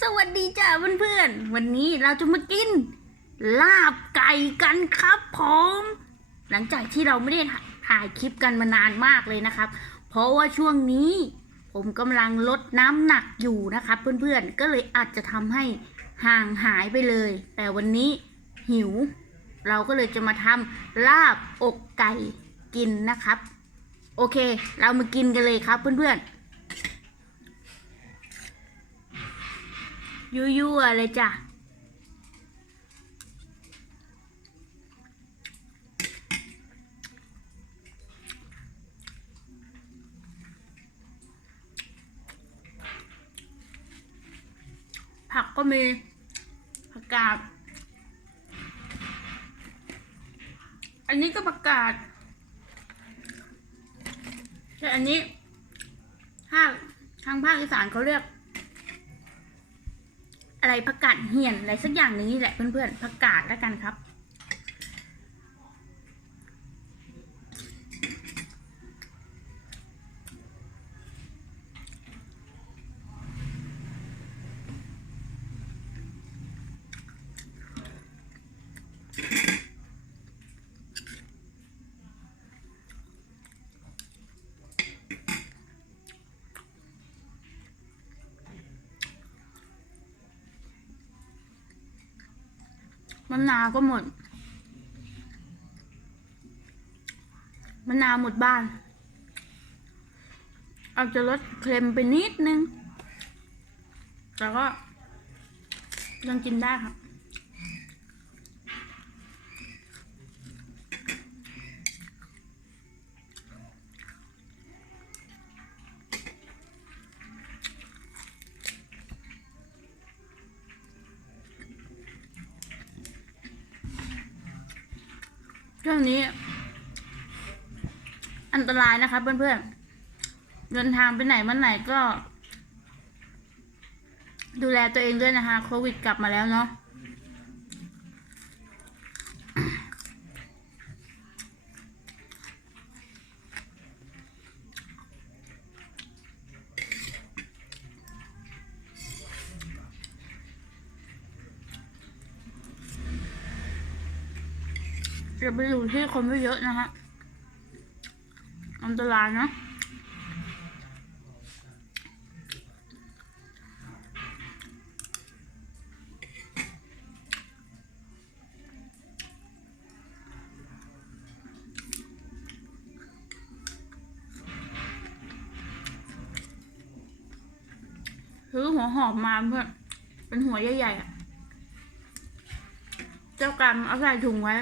สวัสดีจ้าเพื่อนๆ วันนี้เราจะมากิน ลาบไก่กันครับผมหลังจากที่เราไม่ได้ถ่ายคลิปกันมานานมากเลยนะครับ เพราะว่าช่วงนี้ผมกำลังลดน้ำหนักอยู่นะครับ เพื่อนๆ ก็เลยอาจจะทำให้ห่างหายไปเลย แต่วันนี้หิว เราก็เลยจะมาทำลาบอกไก่กินนะครับ โอเค เรามากินกันเลยครับเพื่อนๆ ยั่วๆเลยจ้ะผักก็มีผักกาด อันนี้ก็ผักกาดแต่อันนี้ภาคทางภาคอีสานเขาเรียก อะไรผักกาดเหี่ยนอะไรสักอย่างหนึงนี่แหละเพื่อนๆผักกาดแล้วกันครับ มะนาวก็หมดมะนาวหมดบ้าน เอาจะลดเค็มไปนิดนึง แต่ก็ยังกินได้ครับ เรื่องนี้ อันตรายนะคะเพื่อนๆเดินทางไปไหนมาไหนก็ ดูแลตัวเองด้วยนะคะ โควิดกลับมาแล้วเนาะ จะไปอยู่ที่คนไม่เยอะนะคะอันตรายนะซื้อหัวหอมมาเพื่อนเป็นหัวใหญ่ๆอะ เจ้ากรรมเอาใส่ถุงไว้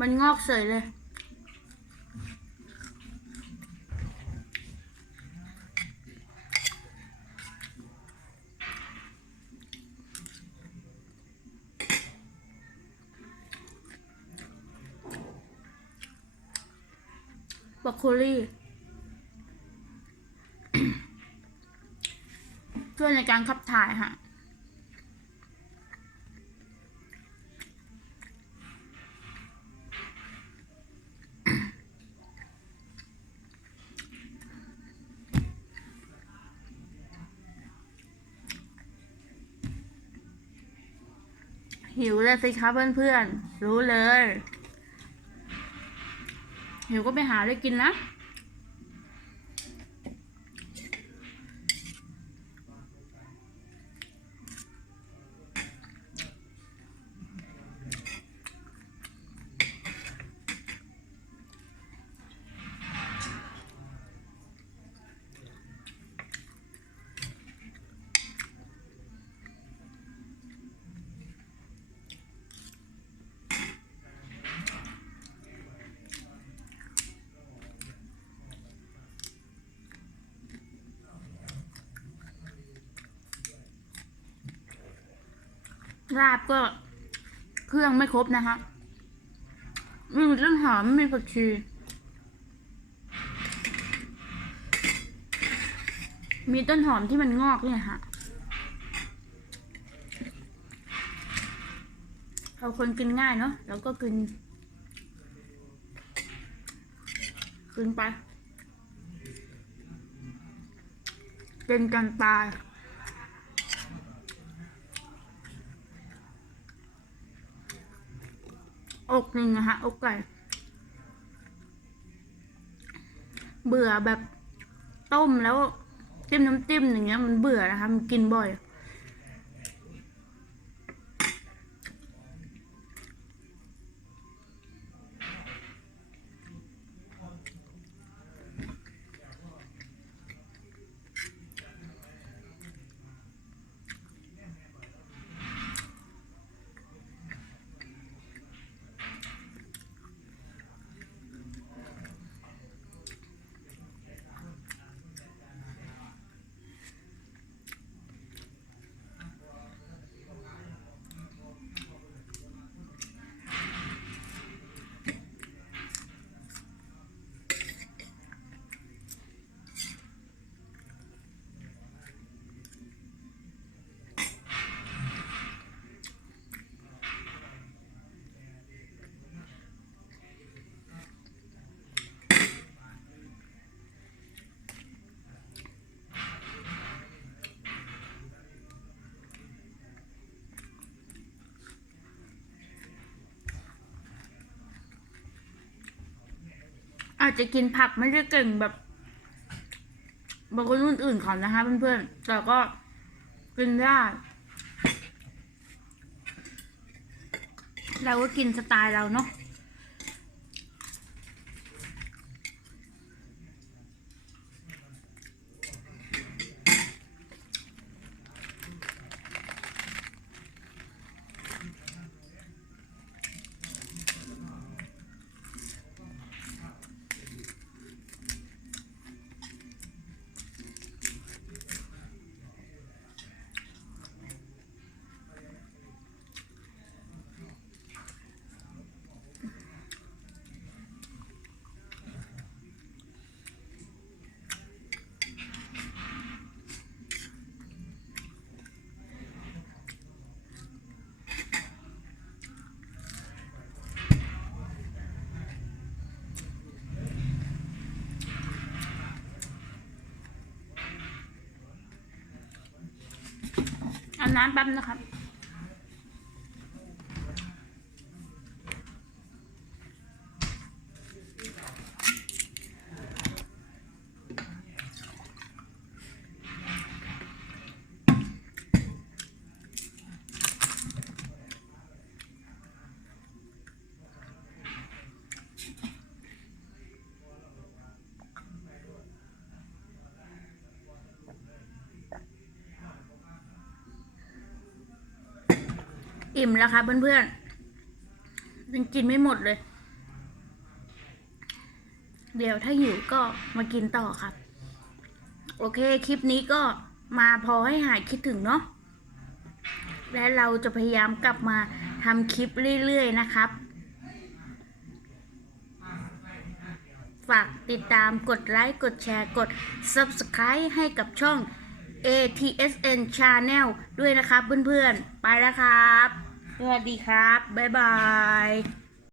มันงอกเสยเลย บรอกโคลี่ช่วยในการขับถ่ายค่ะ หิวเลยสิคะเพื่อนๆ รู้เลย หิวก็ไปหาได้กินนะ ลาบก็เครื่องไม่ครบนะคะไม่มีต้นหอมไม่มีผักชีมีต้นหอมที่มันงอกเนี่ยค่ะเราคนกินง่ายเนาะแล้วก็กินกินไปกินกันตาย อกหนึ่งนะคะอกไก่ เบื่อแบบต้มแล้วจิ้มน้ำจิ้มอย่างเงี้ยมันเบื่อนะคะ มันกินบ่อย อาจจะกินผักไม่ได้เก่งแบบบางคนรุ่นอื่นเขานะคะเพื่อนๆแต่ก็กินได้เราก็กินสไตล์เราเนาะ น้ำแป๊บนะครับ อิ่มแล้วค่ะเพื่อนๆยังกินไม่หมดเลย เดี๋ยวถ้าหิวก็มากินต่อครับ โอเคคลิปนี้ก็มาพอให้หายคิดถึงเนาะและเราจะพยายามกลับมาทำคลิปเรื่อยๆนะครับ ฝากติดตามกดไลค์ กดแชร์กด Subscribe ให้กับช่อง ATSN Channel ด้วยนะครับเพื่อนๆ ไปแล้วครับ สวัสดีครับ บ๊ายบาย